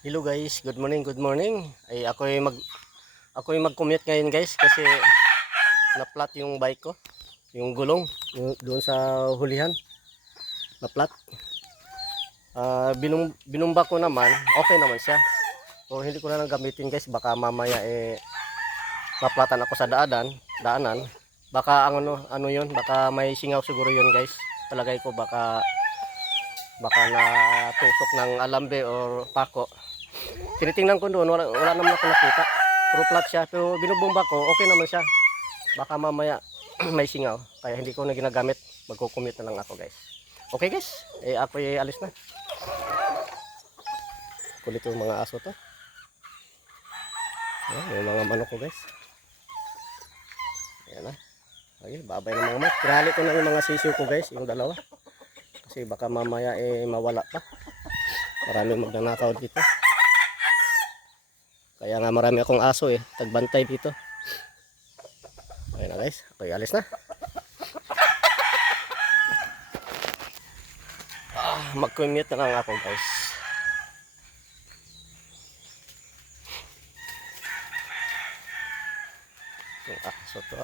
Hello guys, good morning, good morning. Ay ako ay mag-commute ngayon guys kasi na-flat yung bike ko, yung gulong doon sa hulihan, na-flat. Binumba ko naman, okay naman siya. So hindi ko na lang gamitin guys, baka mamaya maplatan ako sa daanan. Baka ano 'yon, baka may singaw siguro 'yon guys. Palagay ko baka natusok ng alambre or pako. Tinitingnan ko doon, wala naman ako nakita. Puro flat siya, pero binubomba ko, okay naman siya. Baka mamaya may singaw, kaya hindi ko na ginagamit. Magko-commute na lang ako guys. Okay guys, ako alis na. Kulit yung mga aso to. Yung mga manok ko guys. Ayan na. Okay, babay ng mga manok. Pinali ko na yung mga sisiw ko guys, yung dalawa. Kasi baka mamaya mawala pa. Marami magnanakaw dito. Kaya nga marami akong aso tagbantay dito. Ayun na guys, okay, alis na. Mag-commute na lang ako guys. Yung aso to.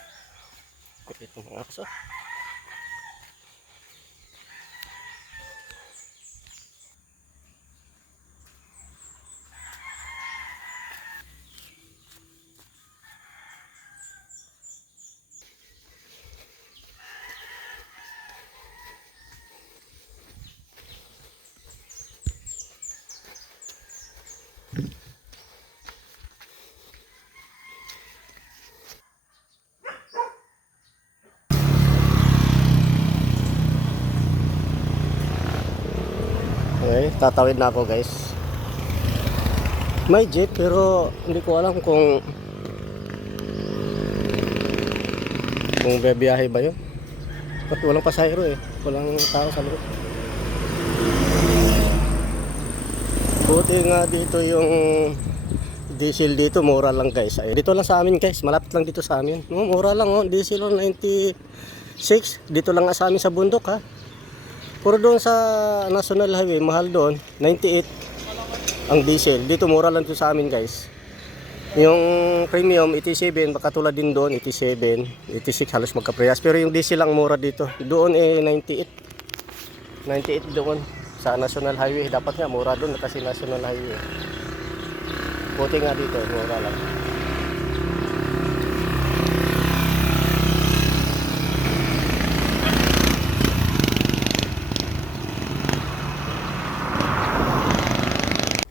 Ito mga aso. Okay, tatawid na ako guys. May jeep pero hindi ko alam kung biyahe ba yun. Kasi walang pasahero walang tao sa loob. Buti nga dito yung diesel dito, mura lang guys. Dito lang sa amin guys, malapit lang dito sa amin. Mura lang diesel 96. Dito lang sa amin sa bundok ha. Puro doon sa National Highway, mahal doon, 98 ang diesel. Dito mura lang dito sa amin guys. Yung premium 87, baka tulad din doon 87, 86 halos magkaprehas. Pero yung diesel lang mura dito. Doon 98. 98 doon sa National Highway. Dapat nga mura doon kasi National Highway. Buti nga dito, mura lang.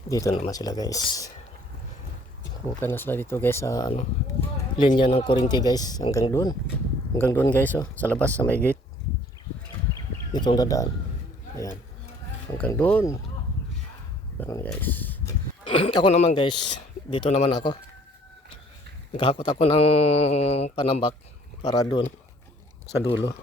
Dito naman sila guys. Bukan na sila dito guys sa linya ng kuryente guys, hanggang doon guys sa labas sa may gate. Itong dadaan. Ayan. Hanggang doon. Ganun guys. Ako naman guys, dito naman ako. Naghahakot ako ng panambak para doon sa dulo.